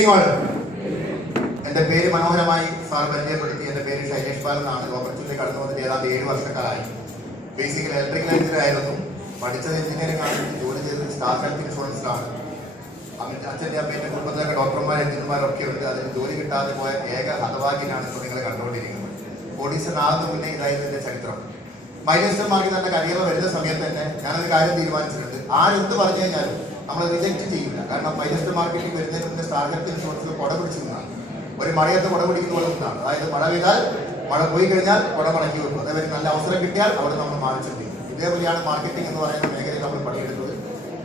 Evening all. എൻ്റെ പേര് മനോഹരമായി സാർ പരിചയപ്പെടുത്തി. എൻ്റെ പേര് ശൈലേഷ് ബാലൻ എന്നാണ്. ഓപ്പറേഷനിൽ കടന്നു വന്നിട്ട് ഏതാണ്ട് 7 വർഷക്കാലായി. ബേസിക്കലി ഇലക്ട്രിക്കൽ എഞ്ചിനീയർ ആയിരുന്നു. പഠിച്ചത് എഞ്ചിനീയറിംഗ് ആണ്. ജോലി ചെയ്തത് സ്റ്റാഫ് ഹെൽത്ത് ഇൻഷുറൻസിലാണ്. അച്ഛൻ്റെ അമ്മയുടെ കുടുംബത്തിലൊക്കെ ഡോക്ടർമാരും എഞ്ചിനീയർമാരൊക്കെ ഉണ്ട്. അതിന് ജോലി കിട്ടാതെ പോയ ഏക ഹതഭാഗ്യനാണ് ഇപ്പോൾ നിങ്ങൾ കണ്ടുകൊണ്ടിരിക്കുന്നത്. ഓഡീഷനാകുന്ന മുന്നേ ഇതായിരുന്നു എൻ്റെ ചരിത്രം. മൈനസ്റ്റർ മാർക്ക് തന്നെ കരിയർ വരുന്ന സമയത്ത് തന്നെ ഞാനൊരു കാര്യം തീരുമാനിച്ചിട്ടുണ്ട്. ആരെന്ത് പറഞ്ഞു കഴിഞ്ഞാലും നമ്മൾ റിജക്റ്റ് ചെയ്യില്ല. കാരണം മൈനസ്റ്റർ മാർക്കറ്റിൽ വരുന്നതിന് മുന്നേ സ്റ്റാർ ഹെൽത്ത് ഇൻഷുറൻസിൽ കുട പിടിച്ചിരുന്നതാണ്. ഒരു മഴയത്ത് കുട പിടിക്കുന്ന പോലെ നിന്നാണ്. അതായത് മഴ പെയ്താൽ മഴ പോയി കഴിഞ്ഞാൽ കുട മടക്കി വെക്കും. അതേപോലെ നല്ല അവസരം കിട്ടിയാൽ അവിടെ നമ്മൾ മാറിച്ചിട്ടില്ല. ഇതേപോലെയാണ് മാർക്കറ്റിംഗ് എന്ന് പറയുന്ന മേഖലയിൽ നമ്മൾ പണിയെടുത്തത്.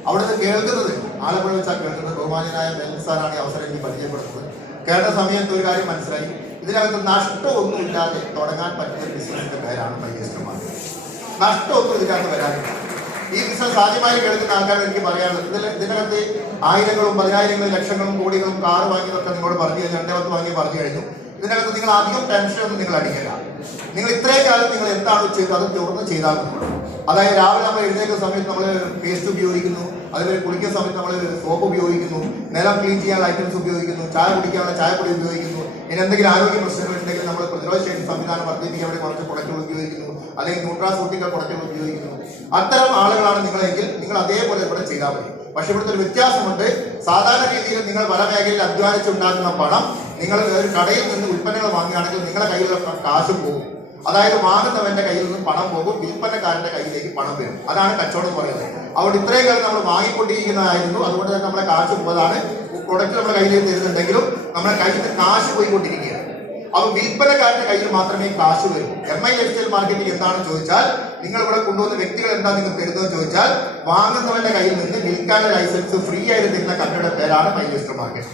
അവിടുന്ന് കേൾക്കുന്നത് ആലപ്പുഴ വെച്ചാൽ കേൾക്കുന്നത് ബഹുമാനായ ബെൻസാറാണ് ഈ അവസരം എനിക്ക് പരിചയപ്പെടുന്നത്. കേട്ട സമയത്ത് ഒരു കാര്യം മനസ്സിലായി. ഇതിനകത്ത് നഷ്ടമൊന്നുമില്ലാതെ തുടങ്ങാൻ പറ്റുന്ന ബിസിനസിന്റെ പേരാണ് മൈനസ്റ്റർ മാർക്കറ്റ്. നഷ്ടമൊന്നും ഇതിനകത്ത് വരാനില്ല. ഈ ബിസിനസ് ആദ്യമായി കേൾക്കുന്ന ആൾക്കാർ എനിക്ക് പറയാനുള്ളത്, ഇതിനകത്ത് ആയിരങ്ങളും പതിനായിരങ്ങളും ലക്ഷങ്ങളും കോടികളും കാറ് വാങ്ങിയതൊക്കെ നിങ്ങളോട് പറഞ്ഞു കഴിഞ്ഞു, 2 വാങ്ങി പറഞ്ഞു കഴിഞ്ഞു. ഇതിനകത്ത് നിങ്ങൾ അധികം ടെൻഷനൊന്നും നിങ്ങൾ അടിക്കില്ല. നിങ്ങൾ ഇത്രയും കാലം നിങ്ങൾ എന്താണോ ചെയ്തത് അത് തുടർന്ന് ചെയ്താൽ മതി. അതായത് രാവിലെ നമ്മൾ എഴുന്നേൽക്കുന്ന സമയത്ത് നമ്മൾ പേസ്റ്റ് ഉപയോഗിക്കുന്നു, അതുപോലെ കുളിക്കുന്ന സമയത്ത് നമ്മൾ സോപ്പ് ഉപയോഗിക്കുന്നു, നിലം ക്ലീൻ ചെയ്യാനുള്ള ഐറ്റംസ് ഉപയോഗിക്കുന്നു, ചായ കുടിക്കാനുള്ള ചായപ്പൊടി ഉപയോഗിക്കുന്നു. ഇനി എന്തെങ്കിലും ആരോഗ്യ പ്രശ്നങ്ങളുണ്ടെങ്കിൽ നമ്മൾ പ്രതിരോധശേഷി സംവിധാനം വർദ്ധിപ്പിക്കാൻ വേണ്ടി കുറച്ച് പ്രൊഡക്റ്റുകൾ ഉപയോഗിക്കുന്നു, അല്ലെങ്കിൽ ന്യൂട്രാസൂട്ടിക്കൽ പ്രൊഡക്റ്റുകൾ ഉപയോഗിക്കുന്നു. അത്തരം ആളുകളാണ് നിങ്ങളെങ്കിൽ നിങ്ങൾ അതേപോലെ ഇവിടെ ചെയ്താൽ മതി. പക്ഷെ ഇവിടുത്തെ ഒരു വ്യത്യാസമുണ്ട്. സാധാരണ രീതിയിൽ നിങ്ങൾ പല മേഖലയിൽ അധ്വാനിച്ചുണ്ടാക്കുന്ന പണം നിങ്ങൾ ഒരു കടയിൽ നിന്ന് ഉൽപ്പന്നങ്ങൾ വാങ്ങുകയാണെങ്കിൽ നിങ്ങളുടെ കയ്യിലുള്ള കാശ് പോകും. അതായത് വാങ്ങുന്നവന്റെ കയ്യിൽ നിന്ന് പണം പോകും, വിൽപ്പനക്കാരന്റെ കയ്യിലേക്ക് പണം വരും. അതാണ് കച്ചവടം എന്ന് പറയുന്നത്. അതുകൊണ്ട് ഇത്രയും കാലം നമ്മൾ വാങ്ങിക്കൊണ്ടിരിക്കുന്നതായിരുന്നു. അതുകൊണ്ട് തന്നെ നമ്മുടെ കാശ് പോയതാണ്. പ്രൊഡക്റ്റ് നമ്മുടെ കയ്യിലേക്ക് തരുന്നുണ്ടെങ്കിലും നമ്മുടെ കയ്യിൽ നിന്ന് കാശ് പോയിക്കൊണ്ടിരിക്കുകയാണ്. അപ്പൊ വിൽപ്പനക്കാരന്റെ കയ്യിൽ മാത്രമേ കാശ് വരൂ. MI ടെക്സ്റ്റൈൽ മാർക്കറ്റിംഗ് എന്താണെന്ന് ചോദിച്ചാൽ, നിങ്ങൾ ഇവിടെ കൊണ്ടുവന്ന വ്യക്തികൾ എന്താ നിങ്ങൾ തരുന്നതെന്ന് ചോദിച്ചാൽ, വാങ്ങുന്നവന്റെ കയ്യിൽ നിന്ന് വിൽക്കാനുള്ള ലൈസൻസ് ഫ്രീ ആയിട്ട് തരുന്ന കമ്പനിയുടെ പേരാണ് മൈനസ്റ്റർ മാർക്കറ്റ്.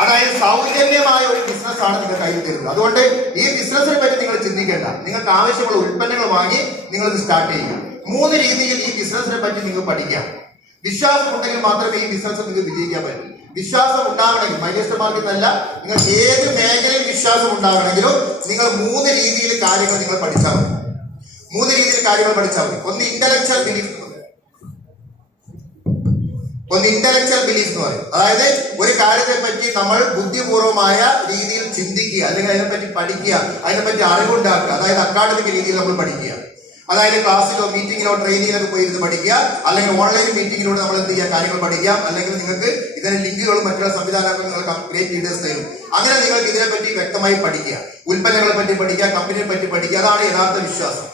അതായത് സൗജന്യമായ ഒരു ബിസിനസ് ആണ് നിങ്ങൾ കയ്യിൽ തരുന്നത്. അതുകൊണ്ട് ഈ ബിസിനസിനെ പറ്റി നിങ്ങൾ ചിന്തിക്കേണ്ട. നിങ്ങൾക്ക് ആവശ്യമുള്ള ഉൽപ്പന്നങ്ങൾ വാങ്ങി നിങ്ങൾ ഇത് സ്റ്റാർട്ട് ചെയ്യുക. 3 രീതിയിൽ ഈ ബിസിനസിനെ പറ്റി നിങ്ങൾ പഠിക്കാം. വിശ്വാസം ഉണ്ടെങ്കിൽ മാത്രമേ ഈ ബിസിനസ് നിങ്ങൾക്ക് വിജയിക്കാൻ പറ്റൂ. വിശ്വാസം ഉണ്ടാവണമെങ്കിൽ മൈനസ്റ്റർ മാർക്കറ്റ് അല്ല, നിങ്ങൾക്ക് ഏത് മേഖലയിൽ വിശ്വാസം ഉണ്ടാവണമെങ്കിലും നിങ്ങൾ 3 രീതിയിൽ കാര്യങ്ങൾ നിങ്ങൾ പഠിച്ചാൽ മതി. 3 രീതിയിൽ കാര്യങ്ങൾ പഠിച്ചാൽ മതി. ഒന്ന് ഇന്റലക്ച്വൽ ബിലീഫ് എന്ന് പറയും. അതായത് ഒരു കാര്യത്തെ പറ്റി നമ്മൾ ബുദ്ധിപൂർവമായ രീതിയിൽ ചിന്തിക്കുക, അല്ലെങ്കിൽ അതിനെപ്പറ്റി പഠിക്കുക, അതിനെപ്പറ്റി അറിവുണ്ടാക്കുക. അതായത് അക്കാഡമിക് രീതിയിൽ നമ്മൾ പഠിക്കുക. അതായത് ക്ലാസ്സിലോ മീറ്റിങ്ങിലോ ട്രെയിനിങ്ങിലൊക്കെ പോയിരുന്ന് പഠിക്കുക, അല്ലെങ്കിൽ ഓൺലൈൻ മീറ്റിങ്ങിലൂടെ നമ്മൾ എന്ത് ചെയ്യുക, കാര്യങ്ങൾ പഠിക്കാം. അല്ലെങ്കിൽ നിങ്ങൾക്ക് ഇതിന് ലിങ്കുകളും മറ്റുള്ള സംവിധാനങ്ങളും നിങ്ങൾ ഗ്രേറ്റ് ലീഡേഴ്സ് തരും. അങ്ങനെ നിങ്ങൾക്ക് ഇതിനെപ്പറ്റി വ്യക്തമായി പഠിക്കുക, ഉൽപ്പന്നങ്ങളെ പറ്റി പഠിക്കുക, കമ്പനിയെ പറ്റി പഠിക്കുക. അതാണ് യഥാർത്ഥ വിശ്വാസം.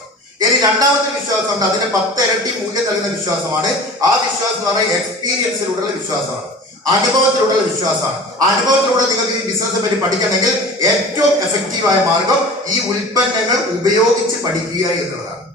ഇനി രണ്ടാമത്തെ വിശ്വാസം ഉണ്ട്. അതിന് 10 ഇരട്ടി മൂല്യം നൽകുന്ന വിശ്വാസമാണ്. ആ വിശ്വാസം എന്ന് പറഞ്ഞാൽ എക്സ്പീരിയൻസിലൂടെയുള്ള വിശ്വാസമാണ്, അനുഭവത്തിലൂടെയുള്ള വിശ്വാസമാണ്. അനുഭവത്തിലൂടെ നിങ്ങൾക്ക് ഈ ബിസിനസിനെ പറ്റി പഠിക്കണമെങ്കിൽ ഏറ്റവും എഫക്റ്റീവായ മാർഗം ഈ ഉൽപ്പന്നങ്ങൾ ഉപയോഗിച്ച് പഠിക്കുക എന്നുള്ളതാണ്.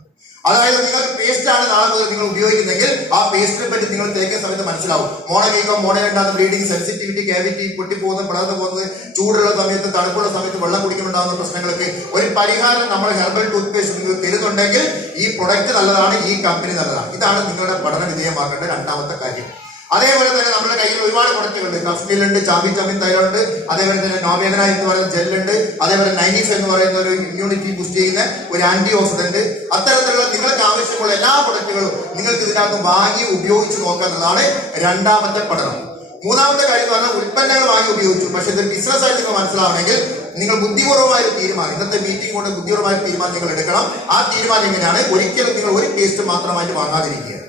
അതായത് നിങ്ങൾക്ക് പേസ്റ്റ് ആണ് നാളെ മുതൽ നിങ്ങൾ ഉപയോഗിക്കുന്നെങ്കിൽ ആ പേസ്റ്റിനെ പറ്റി നിങ്ങൾ തേക്കുന്ന സമയത്ത് മനസ്സിലാവും. മോണവീക്കം, മോണയുണ്ടാകുന്ന ബ്ലീഡിങ്, സെൻസിറ്റിവിറ്റി, ക്യാവിറ്റി, പൊട്ടിപ്പോകുന്നത്, പിളർന്നു പോകുന്നത്, ചൂടുള്ള സമയത്ത്, തണുപ്പുള്ള സമയത്ത് വെള്ളം കുടിക്കുന്നുണ്ടാകുന്ന പ്രശ്നങ്ങൾക്ക് ഒരു പരിഹാരം നമ്മൾ ഹെർബൽ ടൂത്ത് പേസ്റ്റ് നിങ്ങൾ തരുന്നുണ്ടെങ്കിൽ ഈ പ്രൊഡക്റ്റ് നല്ലതാണ്, ഈ കമ്പനി നല്ലതാണ്. ഇതാണ് നിങ്ങളുടെ പഠന വിധേയമാക്കേണ്ട രണ്ടാമത്തെ കാര്യം. അതേപോലെ തന്നെ നമ്മുടെ കയ്യിൽ ഒരുപാട് പ്രൊഡക്റ്റുകളുണ്ട്. കഫ്മിലുണ്ട്, ചാമ്പി തൈലുണ്ട്, അതേപോലെ തന്നെ നോവേദന എന്ന് പറയുന്ന ജെല്ലുണ്ട്, അതേപോലെ നൈനീസ് എന്ന് പറയുന്ന ഒരു ഇമ്മ്യൂണിറ്റി ബൂസ്റ്റ് ചെയ്യുന്ന ഒരു ആന്റി ഓക്സിഡന്റ്. അത്തരത്തിലുള്ള നിങ്ങൾക്ക് ആവശ്യമുള്ള എല്ലാ പ്രൊഡക്റ്റുകളും നിങ്ങൾക്ക് ഇതിനകത്ത് വാങ്ങി ഉപയോഗിച്ച് നോക്കാവുന്നതാണ് രണ്ടാമത്തെ പഠനം. മൂന്നാമത്തെ കാര്യം എന്ന് പറഞ്ഞാൽ ഉൽപ്പന്നങ്ങൾ വാങ്ങി ഉപയോഗിച്ചു, പക്ഷെ ഇത് ബിസിനസ് ആയിട്ട് നിങ്ങൾ മനസ്സിലാവണമെങ്കിൽ നിങ്ങൾ ബുദ്ധിപൂർവമായ ഒരു തീരുമാനം, ഇന്നത്തെ മീറ്റിംഗ് കൊണ്ട് ബുദ്ധിപൂർവമായ തീരുമാനം നിങ്ങൾ എടുക്കണം. ആ തീരുമാനം എങ്ങനെയാണ്? ഒരിക്കലും നിങ്ങൾ ഒരു പേസ്റ്റ് മാത്രമായിട്ട് വാങ്ങാതിരിക്കുക.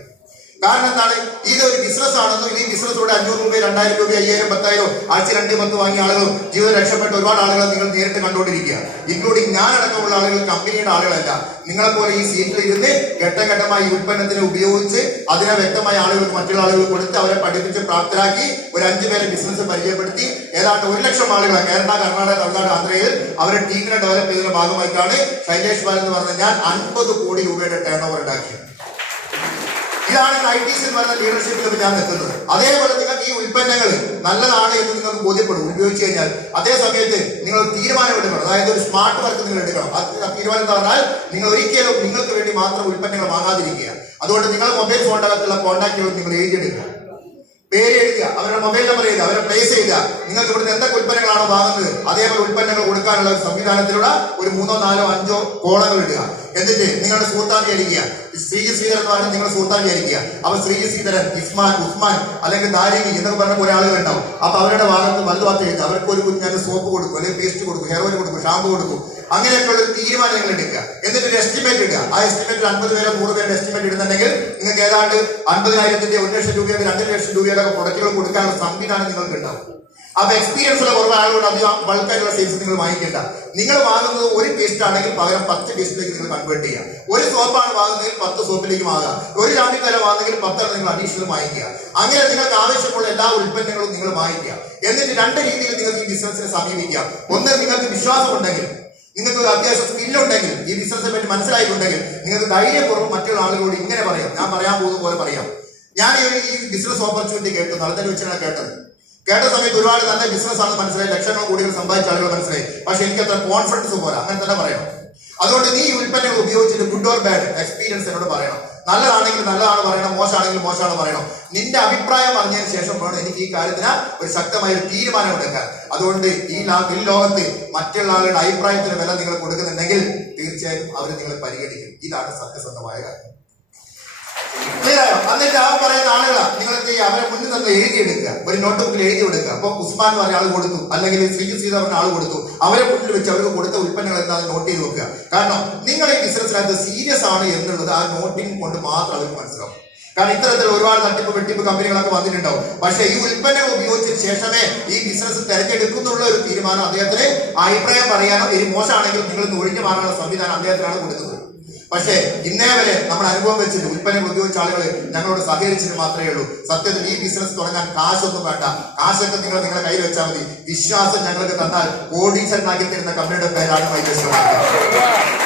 കാരണം എന്താണ്? ഇതൊരു ബിസിനസ് ആണെന്നും ഈ ബിസിനസ്സിലൂടെ 500 രൂപ, 2000 രൂപ, 5000, 10,000 ആഴ്ച 2-10 വാങ്ങിയ ആളുകളും ജീവിതം രക്ഷപ്പെട്ട ഒരുപാട് ആളുകൾ നിങ്ങൾ നേരിട്ട് കണ്ടുകൊണ്ടിരിക്കുക. ഇൻക്ലൂഡിങ് ഞാനടക്കമുള്ള ആളുകൾ കമ്പനിയുടെ ആളുകളല്ല. നിങ്ങളെപ്പോലെ ഈ സീറ്റിൽ ഇരുന്ന് ഘട്ടഘട്ടമായി ഉൽപ്പന്നത്തിനെ ഉപയോഗിച്ച് അതിനെ വ്യക്തമായ ആളുകൾക്ക് മറ്റുള്ള ആളുകൾ കൊടുത്ത് അവരെ പഠിപ്പിച്ച് പ്രാപ്തരാക്കി ഒരു 5 പേരെ ബിസിനസ് പരിചയപ്പെടുത്തി ഏതാണ്ട് 1 ലക്ഷം ആളുകളെ കേരള, കർണാടക, തമിഴ്നാട്, ആന്ധ്രയിൽ അവരെ ടീമിനെ ഡെവലപ്പ് ചെയ്തതിന്റെ ഭാഗമായിട്ടാണ് ശൈലേഷ് ബാലൻ എന്ന് പറഞ്ഞ ഞാൻ 50 കോടി രൂപയുടെ ടേൺ ഓവർ ഉണ്ടാക്കിയത്. ഇതാണ് ITC എന്ന് പറയുന്ന ലീഡർഷിപ്പിൽ ഞാൻ നിൽക്കുന്നത്. അതേപോലെ നിങ്ങൾക്ക് ഈ ഉൽപ്പന്നങ്ങൾ നല്ലതാണ് എന്ന് നിങ്ങൾക്ക് ബോധ്യപ്പെടും ഉപയോഗിച്ച് കഴിഞ്ഞാൽ. അതേ സമയത്ത് നിങ്ങൾ തീരുമാനം എടുക്കണം. അതായത് ഒരു സ്മാർട്ട് വർക്ക് നിങ്ങൾ എടുക്കണം. ആ തീരുമാനം എന്ന് പറഞ്ഞാൽ നിങ്ങൾ ഒരിക്കലും നിങ്ങൾക്ക് വേണ്ടി മാത്രം ഉൽപ്പന്നങ്ങൾ വാങ്ങാതിരിക്കുക. അതുകൊണ്ട് നിങ്ങളുടെ മൊബൈൽ ഫോണിന്റെ അകത്തുള്ള കോൺടാക്റ്റുകൾ നിങ്ങൾ എഴുതിയെടുക്കുക, പേര് എഴുതുക, അവരുടെ മൊബൈൽ നമ്പർ എഴുതുക, അവരെ പ്ലേസ് ചെയ്യുക. നിങ്ങൾക്ക് ഇവിടുന്ന് എന്തൊക്കെ ഉൽപ്പന്നങ്ങളാണോ വാങ്ങുന്നത് അതേപോലെ ഉൽപ്പന്നങ്ങൾ കൊടുക്കാനുള്ള ഒരു സംവിധാനത്തിലുള്ള ഒരു 3, 4, 5 കോളങ്ങൾ ഇടുക. എന്നിട്ട് നിങ്ങളുടെ സുഹൃത്താൻ വിചാരിക്കുക, ശ്രീധരൻ എന്ന് പറഞ്ഞാൽ നിങ്ങളുടെ സുഹൃത്താൻ വിചാരിക്കുക. അപ്പൊ ശ്രീധരൻ, ഉസ്മാൻ അല്ലെങ്കിൽ ദാരിമി എന്നൊക്കെ പറഞ്ഞ കുറെ ആളുകൾ ഉണ്ടാവും. അപ്പൊ അവരുടെ ഭാഗത്ത് വലുതാത്ത എഴുതുക, അവർക്ക് ഒരു കുഞ്ഞാൽ സോപ്പ് കൊടുക്കും, അല്ലെങ്കിൽ പേസ്റ്റ് കൊടുക്കും, ഹെയർ ഓയിൽ കൊടുക്കും, ഷാമ്പു കൊടുക്കും. അങ്ങനെയൊക്കെ ഉള്ള തീരുമാനം നിങ്ങൾ എടുക്കുക. എന്നിട്ട് ഒരു എസ്റ്റിമേറ്റ് ഇടുക. ആ എസ്റ്റിമേറ്റിൽ 50 പേരോ 100 പേരുടെ എസ്റ്റിമേറ്റ് ഇടുന്നുണ്ടെങ്കിൽ നിങ്ങൾക്ക് ഏതാണ്ട് 50,000 1 ലക്ഷം രൂപയുടെ 2 ലക്ഷം രൂപയുടെ പ്രൊഡക്റ്റുകൾ കൊടുക്കാനുള്ള സംവിധാനം നിങ്ങൾക്ക് ഉണ്ടാവും. അപ്പൊ എക്സ്പീരിയൻസ് ഉള്ള കുറവ് ആളുകൊണ്ട് അധികം ബൾക്കായിട്ടുള്ള സെയിൽസ് നിങ്ങൾ വാങ്ങിക്കേണ്ട. നിങ്ങൾ വാങ്ങുന്നത് ഒരു പേസ്റ്റ് ആണെങ്കിൽ പകരം 10 പേസ്റ്റിലേക്ക് നിങ്ങൾ കൺവേർട്ട് ചെയ്യാം. ഒരു സോപ്പാണ് വാങ്ങുന്നതിൽ 10 സോപ്പിലേക്ക് വാങ്ങാം. ഒരു ഷാമ്പിക്കല വാങ്ങുന്നതിൽ 10 നിങ്ങൾ അഡീഷണൽ വാങ്ങിക്കുക. അങ്ങനെ നിങ്ങൾക്ക് ആവശ്യമുള്ള എല്ലാ ഉൽപ്പന്നങ്ങളും നിങ്ങൾ വാങ്ങിക്കുക. എന്നിട്ട് 2 രീതിയിൽ നിങ്ങൾക്ക് ഈ ബിസിനസിനെ സമീപിക്കാം. ഒന്ന്, നിങ്ങൾക്ക് വിശ്വാസം ഉണ്ടെങ്കിൽ, നിങ്ങൾക്ക് അത്യാവശ്യം സ്കില്ലുണ്ടെങ്കിൽ, ഈ ബിസിനസിനെ പറ്റി മനസ്സിലായിട്ടുണ്ടെങ്കിൽ നിങ്ങൾക്ക് ധൈര്യപൂർവ്വം മറ്റുള്ള ആളുകളോട് ഇങ്ങനെ പറയാം. ഞാൻ പറയാൻ പോകുന്ന പോലെ പറയാം. ഞാൻ ഈ ബിസിനസ് ഓപ്പർച്യൂണിറ്റി കേട്ടു, നടത്തൽ വെച്ചാണ് കേട്ട സമയത്ത് ഒരുപാട് നല്ല ബിസിനസ് ആണ് മനസ്സിലായി, ലക്ഷങ്ങൾ കോടികൾ സമ്പാദിച്ച ആളുകൾ മനസ്സിലായി. പക്ഷെ എനിക്ക് അത്ര കോൺഫിഡൻസ് പോരാ, അങ്ങനെ തന്നെ പറയണം. അതുകൊണ്ട് നീ ഈ ഉൽപ്പന്നങ്ങൾ ഉപയോഗിച്ചിട്ട് ഗുഡ് ഓർ ബാഡ് എക്സ്പീരിയൻസ് എന്നോട് പറയണം. നല്ലതാണെങ്കിൽ നല്ലതാണ് പറയണം, മോശമാണെങ്കിൽ മോശമാണ് പറയണം. നിന്റെ അഭിപ്രായം പറഞ്ഞതിന് ശേഷം വേണം എനിക്ക് ഈ കാര്യത്തിന് ഒരു ശക്തമായ ഒരു തീരുമാനം എടുക്കാൻ. അതുകൊണ്ട് ഈ ലോകത്ത് മറ്റുള്ള ആളുകളുടെ അഭിപ്രായത്തിന് വില നിങ്ങൾ കൊടുക്കുന്നുണ്ടെങ്കിൽ തീർച്ചയായും അവർ നിങ്ങളെ പരിഗണിക്കും. ഇതാണ് സത്യസന്ധമായ കാര്യം. ക്ലിയറായോ? എന്നിട്ട് ആ പറയുന്ന ആളുകളാ നിങ്ങൾ എന്ത് ചെയ്യുക, അവരെ മുന്നിൽ നിന്ന് എഴുതിയെടുക്കുക, ഒരു നോട്ട് ബുക്കിൽ എഴുതി കൊടുക്കുക. അപ്പൊ ഉസ്മാൻ പറഞ്ഞ ആൾ കൊടുത്തു, അല്ലെങ്കിൽ ശ്രീധർ പറഞ്ഞ ആൾ കൊടുത്തു, അവരെ മുന്നിൽ വെച്ച് അവർക്ക് കൊടുത്ത ഉൽപ്പന്നങ്ങൾ എന്താണെന്ന് നോട്ട് ചെയ്ത് വെക്കുക. കാരണം നിങ്ങൾ ഈ ബിസിനസ്സിനകത്ത് സീരിയസ് ആണ് എന്നുള്ളത് ആ നോട്ടിങ് കൊണ്ട് മാത്രം അവർക്ക് മനസ്സിലാവും. കാരണം ഇത്തരത്തിൽ ഒരുപാട് തട്ടിപ്പ് വെട്ടിപ്പ് കമ്പനികളൊക്കെ വന്നിട്ടുണ്ടാവും. പക്ഷെ ഈ ഉൽപ്പന്നങ്ങൾ ഉപയോഗിച്ചതിന് ശേഷമേ ഈ ബിസിനസ് തെരഞ്ഞെടുക്കുന്നുള്ള ഒരു തീരുമാനം അദ്ദേഹത്തിന് അഭിപ്രായം പറയാനോ ഇനി മോശമാണെങ്കിൽ നിങ്ങൾ ഒഴിഞ്ഞു മാറാനുള്ള സംവിധാനം അദ്ദേഹത്തിനാണ് കൊടുക്കുന്നത്. പക്ഷേ ഇന്നേ വരെ നമ്മുടെ അനുഭവം വെച്ചിട്ട് ഉൽപ്പന്നങ്ങൾ ഉപയോഗിച്ച ആളുകൾ ഞങ്ങളോട് സഹകരിച്ചിട്ട് മാത്രമേ ഉള്ളൂ. സത്യത്തിൽ ഈ ബിസിനസ് തുടങ്ങാൻ കാശൊന്നും വേണ്ട. കാശൊക്കെ നിങ്ങളുടെ കയ്യിൽ വെച്ചാൽ മതി. വിശ്വാസം ഞങ്ങൾക്ക് തന്നാൽ കോടീശ്വരനാക്കി തരുന്ന കമ്പനിയുടെ പേരാണ് മൈലേശ്വർ.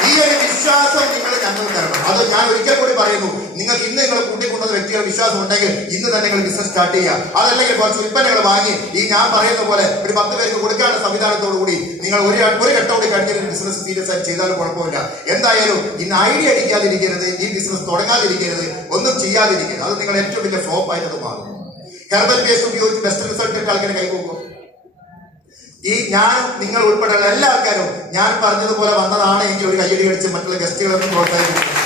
ഈ ഒരു വിശ്വാസം നിങ്ങൾ ഞങ്ങൾക്ക് തരണം. അത് ഞാൻ ഒരിക്കൽ കൂടി പറയുന്നു, നിങ്ങൾക്ക് ഇന്ന് നിങ്ങൾ കൂട്ടിക്കൊണ്ടുവന്ന വ്യക്തികളുടെ വിശ്വാസം ഉണ്ടെങ്കിൽ ഇന്ന് തന്നെ നിങ്ങൾ ബിസിനസ് സ്റ്റാർട്ട് ചെയ്യുക. അതല്ലെങ്കിൽ കുറച്ച് ഉൽപ്പന്നങ്ങൾ വാങ്ങി ഈ ഞാൻ പറയുന്ന പോലെ ഒരു 10 പേർക്ക് കൊടുക്കാനുള്ള സംവിധാനത്തോടു കൂടി നിങ്ങൾ ഒരു ഘട്ടോടി കഴിഞ്ഞ ബിസിനസ് സീരിയസ് ആയി ചെയ്താലും കുഴപ്പമില്ല. എന്തായാലും ഇന്ന് ഐഡിയ അടിക്കാതിരിക്കരുത്, ഈ ബിസിനസ് തുടങ്ങാതിരിക്കരുത്, ഒന്നും ചെയ്യാതിരിക്കരുത്. അത് നിങ്ങൾ ഏറ്റവും വലിയ ഫ്ലോപ്പ് ആയിട്ട് മാറും. ഹെർബൽ പേസ്റ്റ് ഉപയോഗിച്ച് ബെസ്റ്റ് റിസൾട്ട് ഇട്ട് ആൾക്കാരെ കൈപോകും. ഈ ഞാൻ നിങ്ങൾ ഉൾപ്പെടെയുള്ള എല്ലാ ആൾക്കാരും ഞാൻ പറഞ്ഞതുപോലെ വന്നതാണ് എങ്കിൽ ഒരു കയ്യടി അടിച്ച് മറ്റുള്ള ഗസ്റ്റുകളൊന്നും പ്രോത്സാഹിപ്പിക്കും.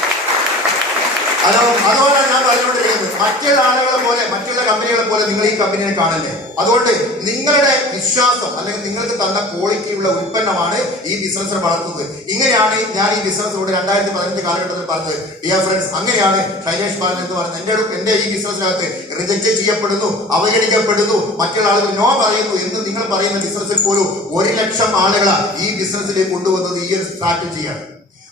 അതുകൊണ്ടാണ് ഞാൻ പറഞ്ഞുകൊണ്ടിരിക്കുന്നത്, മറ്റുള്ള ആളുകളെ പോലെ മറ്റുള്ള കമ്പനികളെ പോലെ നിങ്ങൾ ഈ കമ്പനിയെ കാണല്ലേ. അതുകൊണ്ട് നിങ്ങളുടെ വിശ്വാസം അല്ലെങ്കിൽ നിങ്ങൾക്ക് തന്ന ക്വാളിറ്റിയുള്ള ഉൽപ്പന്നമാണ് ഈ ബിസിനസ്സിനെ വളർത്തുന്നത്. ഇങ്ങനെയാണ് ഞാൻ ഈ ബിസിനസ്സിലൂടെ 2015 കാലഘട്ടത്തിൽ പറഞ്ഞത്. ഡിയർ ഫ്രണ്ട്സ്, അങ്ങനെയാണ് ഷൈലേഷ് ബാലൻ എന്ന് പറഞ്ഞത്. എന്റെ ഈ ബിസിനസ്സിനകത്ത് റിജക്ട് ചെയ്യപ്പെടുന്നു, അവഗണിക്കപ്പെടുന്നു, മറ്റുള്ള ആളുകൾ നോ പറയുന്നു എന്ന് നിങ്ങൾ പറയുന്ന ബിസിനസ്സിൽ പോലും 1 ലക്ഷം ആളുകളെ ഈ ബിസിനസ്സിലേക്ക് കൊണ്ടുവന്നത് ഈ ഒരു സ്ട്രാറ്റജിയാണ്.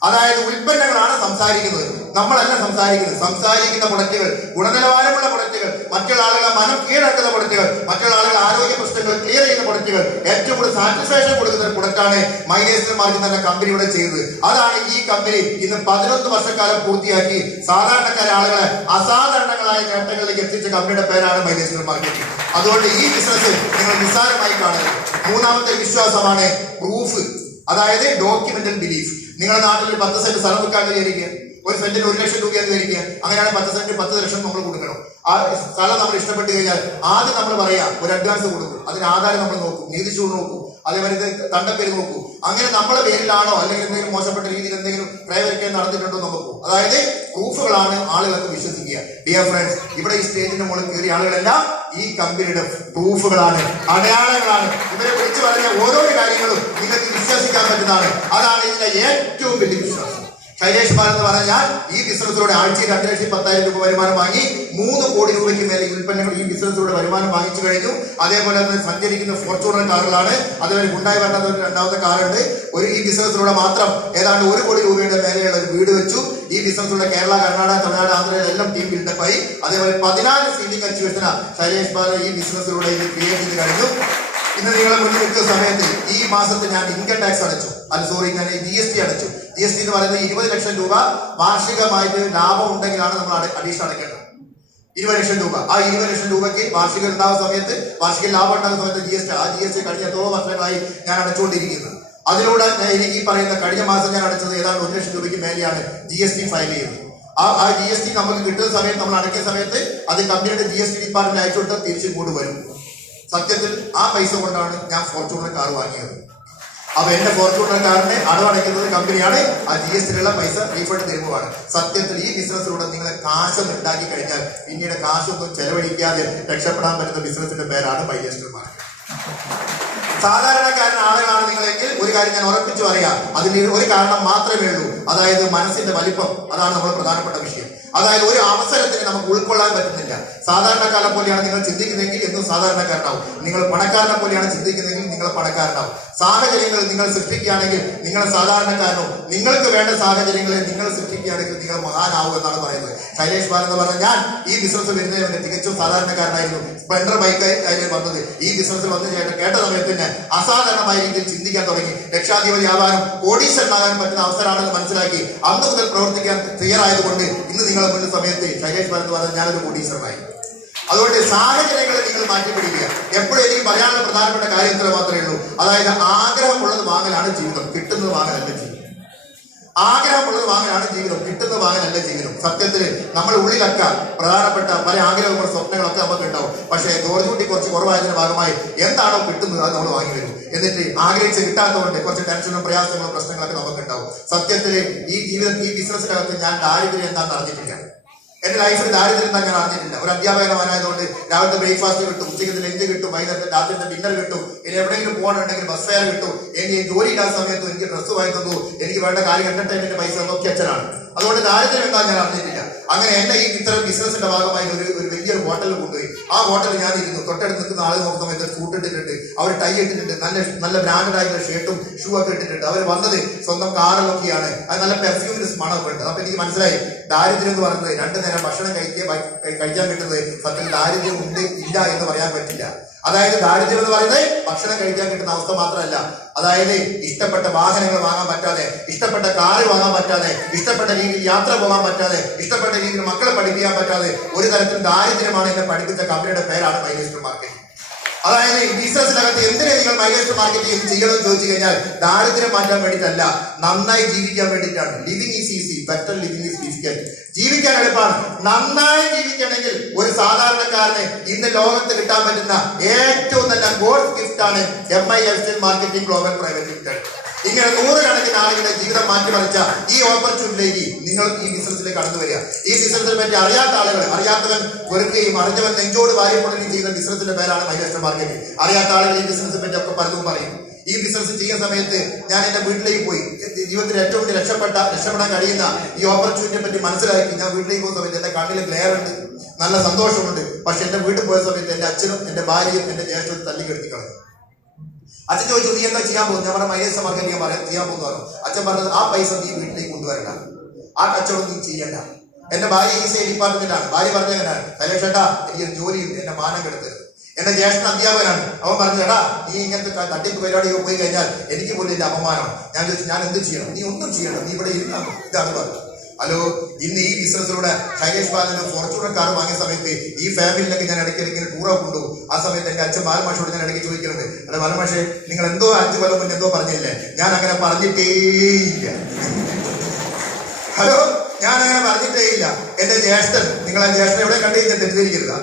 അതായത് ഉൽപ്പന്നങ്ങളാണ് സംസാരിക്കുന്നത്, നമ്മളല്ല സംസാരിക്കുന്നത്. സംസാരിക്കുന്ന പ്രൊഡക്റ്റുകൾ, ഗുണനിലവാരമുള്ള പ്രൊഡക്റ്റുകൾ, മറ്റുള്ള ആളുകളെ മനം കീഴടക്കുന്ന പ്രൊഡക്റ്റുകൾ, മറ്റുള്ള ആളുകളുടെ ആരോഗ്യ പ്രശ്നങ്ങൾ ക്ലിയർ ചെയ്യുന്ന പ്രൊഡക്റ്റുകൾ, ഏറ്റവും കൂടുതൽ സാറ്റിസ്ഫാക്ഷൻ കൊടുക്കുന്ന ഒരു പ്രൊഡക്റ്റാണ് മൈലേശ്വർ മാർജിൻ എന്ന കമ്പനിയുടെ ചെയ്തത്. അതാണ് ഈ കമ്പനി ഇന്ന് 11 വർഷക്കാലം പൂർത്തിയാക്കി സാധാരണക്കാരെ ആളുകളെ അസാധാരണങ്ങളായ നേട്ടങ്ങളിലേക്ക് എത്തിച്ച കമ്പനിയുടെ പേരാണ് മൈലേശ്വർ മാർക്കറ്റിംഗ്. അതുകൊണ്ട് ഈ ബിസിനസ് നിങ്ങൾ നിസ്സാരമായി കാണരുത്. മൂന്നാമത്തെ വിശ്വാസമാണ് പ്രൂഫ്, അതായത് ഡോക്യുമെന്റൽ ബിലീഫ്. നിങ്ങളുടെ നാട്ടിൽ 10 സെന്റ് സ്ഥലം വിൽക്കാൻ വിചാരിക്കുക, ഒരു സെന്റിന് 1 ലക്ഷം രൂപയെന്ന് വിചാരിക്കുക. അങ്ങനെയാണെങ്കിൽ 10 സെന്റ് 10 ലക്ഷം നമ്മൾ കൊടുക്കണം. ആ സ്ഥലം നമ്മൾ ഇഷ്ടപ്പെട്ട് കഴിഞ്ഞാൽ ആദ്യം നമ്മൾ പറയാം ഒരു അഡ്വാൻസ് കൊടുക്കും. അതിന് ആധാരം നമ്മൾ നോക്കും, നീതിച്ചൂട് നോക്കും, അതേപോലെ ഇത് തണ്ടപ്പേര് നോക്കൂ. അങ്ങനെ നമ്മളെ പേരിലാണോ അല്ലെങ്കിൽ എന്തെങ്കിലും മോശപ്പെട്ട രീതിയിൽ എന്തെങ്കിലും ക്രയവിക്രയം നടന്നിട്ടുണ്ടോ നോക്കൂ. അതായത് പ്രൂഫുകളാണ് ആളുകൾക്ക് വിശ്വസിക്കുക. ഡിയർ ഫ്രണ്ട്സ്, ഇവിടെ ഈ സ്റ്റേജിന്റെ മുകളിൽ കയറിയ ആളുകളെല്ലാം ഈ കമ്പനിയുടെ പ്രൂഫുകളാണ്, അടയാളങ്ങളാണ്. ഇവരെ വിളിച്ചു പറഞ്ഞ ഓരോരോ കാര്യങ്ങളും നിങ്ങൾക്ക് വിശ്വസിക്കാൻ പറ്റുന്നതാണ്. അതാണ് ഇതിന്റെ ഏറ്റവും വലിയ വിശ്വാസം. ഷൈലേഷ് ബാലൻ എന്ന് പറഞ്ഞാൽ ഈ ബിസിനസ്സിലൂടെ ആഴ്ചയിൽ 2,10,000 രൂപ വരുമാനം വാങ്ങി 3 കോടി രൂപയ്ക്ക് മേലെ ഉൽപ്പന്നങ്ങൾ ഈ ബിസിനസ്സിലൂടെ വരുമാനം വാങ്ങിച്ചു കഴിഞ്ഞു. അതേപോലെ തന്നെ സഞ്ചരിക്കുന്ന ഫോർച്യൂണർ കാറുകളാണ്. അതേപോലെ ഉണ്ടായി വരുന്ന രണ്ടാമത്തെ കാറുണ്ട്. ഈ ബിസിനസ്സിലൂടെ മാത്രം ഏതാണ്ട് 1 കോടി രൂപയുടെ മേലെയുള്ള ഒരു വീട് വെച്ചു. ഈ ബിസിനസ്സിലൂടെ കേരള, കർണാടക, തമിഴ്നാട്, ആന്ധ്രയിലെല്ലാം ടീം ബിൽഡപ്പായി. അതേപോലെ 14 സീറ്റിംഗ് അച്ചീവേഴ്സിന് ഷൈലേഷ് ബാലൻ ഈ ബിസിനസ്സിലൂടെ ഇത് ക്രിയേറ്റ് ചെയ്ത് കഴിഞ്ഞു. ഇന്ന് നിങ്ങളെ മുന്നിൽ നിൽക്കുന്ന സമയത്ത് ഈ മാസത്തിൽ ഞാൻ ഇൻകം ടാക്സ് അടച്ചു, ഞാൻ GST അടച്ചു. GST എന്ന് പറയുന്നത് 20 ലക്ഷം രൂപ വാർഷികമായിട്ട് ലാഭം ഉണ്ടെങ്കിലാണ് നമ്മൾ അഡീഷൻ അടയ്ക്കേണ്ടത്. 20 ലക്ഷം രൂപ. ആ 20 ലക്ഷം രൂപയ്ക്ക് വാർഷികം ഉണ്ടാകുന്ന സമയത്ത്, വാർഷിക ലാഭം ഉണ്ടാകുന്ന സമയത്ത് GST കഴിഞ്ഞ എത്രയോ വർഷങ്ങളായി ഞാൻ അടച്ചുകൊണ്ടിരിക്കുന്നത്. അതിലൂടെ എനിക്ക് ഈ പറയുന്ന കഴിഞ്ഞ മാസം ഞാൻ അടച്ചത് ഏതാണ്ട് 1 ലക്ഷം രൂപയ്ക്ക് മേലെയാണ് GST ഫയൽ ചെയ്തത്. ആ GST നമുക്ക് കിട്ടുന്ന സമയത്ത്, നമ്മൾ അടയ്ക്കുന്ന സമയത്ത് അത് കമ്പനിയുടെ GST ഡിപ്പാർട്ട്മെന്റ് അയച്ചു കൊടുത്താൽ തിരിച്ചിങ്ങോട്ട് വരും. സത്യത്തിൽ ആ പൈസ കൊണ്ടാണ് ഞാൻ ഫോർച്യൂണർ കാർ വാങ്ങിയത്. അപ്പൊ എന്റെ ഫോർച്യൂണർ കാറിനെ അടവടയ്ക്കുന്നത് കമ്പനിയാണ്. ആ GST പൈസ റീഫണ്ട് തരുന്നതാണ്. സത്യത്തിൽ ഈ ബിസിനസ്സിലൂടെ നിങ്ങൾ കാശൊന്നും ഉണ്ടാക്കി കഴിഞ്ഞാൽ പിന്നീട് കാശൊന്നും ചെലവഴിക്കാതെ രക്ഷപ്പെടാൻ പറ്റുന്ന ബിസിനസിന്റെ പേരാണ് മൈലേസ്റ്റർ മാർക്കറ്റ്. സാധാരണക്കാരൻ ആളുകളാണ് നിങ്ങളെങ്കിൽ ഒരു കാര്യം ഞാൻ ഉറപ്പിച്ചു പറയാം, അതിന് ഒരു കാരണം മാത്രമേ ഉള്ളൂ, അതായത് മനസ്സിന്റെ വലിപ്പം. അതാണ് നമ്മൾ പ്രധാനപ്പെട്ട വിഷയം. അതായത് ഒരു അവസരത്തിന് നമുക്ക് ഉൾക്കൊള്ളാൻ പറ്റുന്നില്ല. സാധാരണക്കാരനെ പോലെയാണ് നിങ്ങൾ ചിന്തിക്കുന്നതെങ്കിൽ എന്നും സാധാരണക്കാരനാവും. നിങ്ങൾ പണക്കാരനെ പോലെയാണ് ചിന്തിക്കുന്നതെങ്കിൽ നിങ്ങൾ പണക്കാരനാവും. സാഹചര്യങ്ങൾ നിങ്ങൾ സൃഷ്ടിക്കുകയാണെങ്കിൽ നിങ്ങൾ സാധാരണക്കാരനോ, നിങ്ങൾക്ക് വേണ്ട സാഹചര്യങ്ങളെ നിങ്ങൾ സൃഷ്ടിക്കുകയാണെങ്കിൽ നിങ്ങൾ മഹാനാവും എന്നാണ് പറയുന്നത്. ശൈലേഷ് ബാൽ എന്ന് പറഞ്ഞാൽ ഞാൻ ഈ ബിസിനസ് വരുന്നതിന് വേണ്ടി തികച്ചും സാധാരണക്കാരനായിരുന്നു. സ്പ്ലെൻഡർ ബൈക്ക് ആയിരുന്നു വന്നത്. ഈ ബിസിനസ്സിൽ വന്നു കേട്ട സമയത്ത് തന്നെ അസാധാരണമായ രീതിയിൽ ചിന്തിക്കാൻ തുടങ്ങി. ലക്ഷാധിപതി ആവാനും കോടീശ്വരനാകാൻ പറ്റുന്ന അവസരമാണെന്ന് മനസ്സിലാക്കി അന്ന് മുതൽ പ്രവർത്തിക്കാൻ തയ്യാറായതുകൊണ്ട് ഇന്ന് നിങ്ങളെ മുന്നിൽ സമയത്ത് ശൈലേഷ് ബാൽ എന്ന് പറഞ്ഞാൽ ഞാനൊരു കോടീശ്വരനായി. അതുകൊണ്ട് സാഹചര്യങ്ങളെ നിങ്ങൾ മാറ്റിപ്പിടിക്കുക. എപ്പോഴും എനിക്ക് പറയാനുള്ള പ്രധാനപ്പെട്ട കാര്യം ഇത്ര മാത്രമേ ഉള്ളൂ, അതായത് ആഗ്രഹമുള്ളത് വാങ്ങലാണ് ജീവിതം, കിട്ടുന്നത് വാങ്ങലല്ല ജീവിതം. ആഗ്രഹമുള്ളത് വാങ്ങലാണ് ജീവിതം, കിട്ടുന്നത് വാങ്ങലല്ല ജീവിതം. സത്യത്തിൽ നമ്മൾ ഉള്ളിലൊക്കെ പ്രധാനപ്പെട്ട പല ആഗ്രഹങ്ങളും സ്വപ്നങ്ങളൊക്കെ നമുക്ക് ഉണ്ടാവും. പക്ഷേ ജോർജ് കുട്ടി കുറച്ച് കുറവായതിന്റെ ഭാഗമായി എന്താണോ കിട്ടുന്നത് അത് നമ്മൾ വാങ്ങി വരും. എന്നിട്ട് ആഗ്രഹിച്ച് കിട്ടാത്തതുകൊണ്ട് കുറച്ച് ടെൻഷനും പ്രയാസങ്ങളും പ്രശ്നങ്ങളൊക്കെ നമുക്ക് ഉണ്ടാവും. സത്യത്തിൽ ഈ ജീവിതം ഈ ബിസിനസ്സിനകത്ത് ഞാൻ ദാരിദ്ര്യം എന്താണെന്ന് അറിഞ്ഞിട്ടില്ല. എന്റെ ലൈഫിൽ ദാരിദ്ര്യം എന്താ ഞാൻ അറിഞ്ഞിട്ടില്ല. ഒരു അധ്യാപകനായതുകൊണ്ട് രാവിലത്തെ ബ്രേക്ക്ഫാസ്റ്റ് കിട്ടും, ഉച്ചയ്ക്ക് ലഞ്ച് കിട്ടും, വൈകുന്നേരത്തെ രാത്രിത്തെ ഡിന്നർ കിട്ടും, ഇനി എവിടെയെങ്കിലും പോകണമെങ്കിൽ ബസ് ഫെയർ കിട്ടും, എനിക്ക് ജോലി ഇല്ലാത്ത സമയത്ത് എനിക്ക് ഡ്രസ്സ് വാങ്ങി തന്നു, എനിക്ക് വേണ്ട കാര്യം എന്റർടൈൻമെന്റ് പൈസ നോക്കി അച്ഛനാണ്. അതുകൊണ്ട് ദാരിദ്ര്യം എന്താ ഞാൻ അറിഞ്ഞിട്ടില്ല. അങ്ങനെ എന്നെ ഈ ഇത്തരം ബിസിനസിന്റെ ഭാഗമായി ഒരു വലിയൊരു ഹോട്ടലിൽ കൊണ്ടുപോയി. ആ ഹോട്ടലിൽ ഞാൻ ഇരുന്നു. തൊട്ടടുത്ത് നിൽക്കുന്ന ആളെ നോക്കുന്ന സമയത്ത് സൂട്ട് ഇട്ടിട്ടുണ്ട്, അവർ ടൈ ഇട്ടിട്ടുണ്ട്, നല്ല ബ്രാൻഡഡ് ആയിട്ടുള്ള ഷർട്ടും ഷൂ ഒക്കെ ഇട്ടിട്ടുണ്ട്. അവർ വന്നത് സ്വന്തം കാറിലൊക്കെയാണ്. അത് നല്ല പെർഫ്യൂമിന്റെ മണമൊക്കെ ഉണ്ട്. അപ്പൊ എനിക്ക് മനസ്സിലായി ദാരിദ്ര്യം എന്ന് പറയുന്നത് 2 നേരം ഭക്ഷണം കഴിക്കാൻ കിട്ടുന്നത് സത്യത്തിൽ ദാരിദ്ര്യം ഉണ്ട് ഇല്ല എന്ന് പറയാൻ പറ്റില്ല. അതായത് ദാരിദ്ര്യം എന്ന് പറയുന്നത് ഭക്ഷണം കഴിക്കാൻ കിട്ടുന്ന അവസ്ഥ മാത്രമല്ല, അതായത് ഇഷ്ടപ്പെട്ട വാഹനങ്ങൾ വാങ്ങാൻ പറ്റാതെ, ഇഷ്ടപ്പെട്ട കാറ് വാങ്ങാൻ പറ്റാതെ, ഇഷ്ടപ്പെട്ട രീതിയിൽ യാത്ര പോകാൻ പറ്റാതെ, ഇഷ്ടപ്പെട്ട രീതിയിൽ മക്കളെ പഠിപ്പിക്കാൻ പറ്റാതെ ഒരു തരത്തിൽ ദാരിദ്ര്യമാണ് എന്നെ പഠിപ്പിച്ച കമ്പനിയുടെ പേരാണ് മൈലേസ്റ്റർ മാർക്കറ്റ്. അതായത് ഈ ബിസിനസ്സിനകത്ത് എന്തിനാ നിങ്ങൾ മൈലേസ്റ്റർ മാർക്കറ്റിംഗ് ചെയ്യണമെന്ന് ചോദിച്ചു കഴിഞ്ഞാൽ ദാരിദ്ര്യം മാറ്റാൻ വേണ്ടിയിട്ടല്ല, നന്നായി ജീവിക്കാൻ വേണ്ടിയിട്ടാണ്. Living is easy, better living is difficult. ജീവിക്കാൻ എളുപ്പമാണ്. നന്നായി ജീവിക്കണമെങ്കിൽ ഒരു സാധാരണക്കാരന് ഇന്ന് ലോകത്ത് കിട്ടാൻ പറ്റുന്ന ഏറ്റവും നല്ല ഗോൾഡ് ഗിഫ്റ്റ് ആണ് MI lifestyle marketing global private limited. ഇങ്ങനെ 100 കണക്കിന് ആളുകളുടെ ജീവിതം മാറ്റിമറിച്ച ഈ ഓപ്പർച്യൂണിറ്റിയിലേക്ക് നിങ്ങൾ ഈ ബിസിനസ്സിലേക്ക് കടന്നു വരിക. ഈ ബിസിനസിനെ പറ്റി അറിയാത്ത ആളുകൾ, അറിയാത്തവൻ വെറുക്കുകയും അറിഞ്ഞവൻ നെഞ്ചോട് വാരിക്കൊടുക്കുകയും ചെയ്യുന്ന ബിസിനസിന്റെ പേരാണ് മൈലേസ്റ്റർ മാർക്കറ്റ്. അറിയാത്ത ആളുകൾ ഈ ബിസിനസിനെ പറ്റി ഒക്കെ പലതും പറയും. ഈ ബിസിനസ് ചെയ്യുന്ന സമയത്ത് ഞാൻ എന്റെ വീട്ടിലേക്ക് പോയി. ജീവിതത്തിൽ ഏറ്റവും കൂടുതൽ രക്ഷപ്പെടാൻ കഴിയുന്ന ഈ ഓപ്പർച്യൂണിറ്റിയെ പറ്റി മനസ്സിലാക്കി ഞാൻ വീട്ടിലേക്ക് പോകുന്ന സമയത്ത് എന്റെ കണ്ണിൽ ഗ്ലെയർ ഉണ്ട്, നല്ല സന്തോഷമുണ്ട്. പക്ഷെ എന്റെ വീട്ടിൽ പോയ സമയത്ത് എന്റെ അച്ഛനും എന്റെ ഭാര്യയും എന്റെ ജ്യേഷ്ഠനും തല്ലിക്കെടുത്തി കളഞ്ഞു. അച്ഛൻ ചോദിച്ചു, നീ എന്താ ചെയ്യാൻ പോകുന്നു? ഞാൻ പറഞ്ഞ മൈലേസ്റ്റർ മാർക്കറ്റ് ഞാൻ ചെയ്യാൻ പോകുന്നു. അച്ഛൻ പറഞ്ഞത്, ആ പൈസ നീ വീട്ടിലേക്ക് കൊണ്ടുവരണ്ട, ആ കച്ചവടം നീ ചെയ്യണ്ട. എന്റെ ഭാര്യ ECI ഡിപ്പാർട്ട്മെന്റാണ്. ഭാര്യ പറഞ്ഞതാണ്, ശൈലേഷ് ഏട്ടാ എനിക്കൊരു ജോലിയുണ്ട്, എന്റെ മാനം കെടുത്തരുത്. എന്റെ ജ്യേഷ്ഠൻ അധ്യാപകനാണ്. അവൻ പറഞ്ഞു, എടാ നീ ഇങ്ങനത്തെ തട്ടിപ്പ് പരിപാടി പോയി കഴിഞ്ഞാൽ എനിക്ക് പോലും എന്റെ അപമാനമാണ്. ഞാൻ ചോദിച്ചു, ഞാൻ എന്ത് ചെയ്യണം? നീ ഒന്നും ചെയ്യണം, നീ ഇവിടെ ഇരുന്നാ. ഇതാണ് പറഞ്ഞത്. ഹലോ, ഇന്ന് ഈ ബിസിനസ്സിലൂടെ ശൈലേഷ് ബാലന് ഫോർച്യൂണർ കാർ വാങ്ങിയ സമയത്ത് ഈ ഫാമിലിയിലൊക്കെ ഞാൻ ഇടയ്ക്കിടയ്ക്ക് ടൂറോ കൊണ്ടുപോകും. ആ സമയത്ത് എന്റെ അച്ഛൻ ബാലമാഷോട് ഞാൻ ഇടയ്ക്ക് ചോദിക്കുന്നുണ്ട്, അല്ല ബാലമാഷെ നിങ്ങൾ എന്തോ 5 കൊല്ലം മുന്നേ എന്തോ പറഞ്ഞില്ലേ? ഞാൻ അങ്ങനെ പറഞ്ഞിട്ടേയില്ല. ഹലോ, ഞാൻ അങ്ങനെ പറഞ്ഞിട്ടേയില്ല. എന്റെ ജ്യേഷ്ഠൻ, നിങ്ങളെ ജ്യേഷ്ഠൻ എവിടെ കണ്ടു കഴിഞ്ഞാൽ തെറ്റിദ്ധരിക്കരുത്,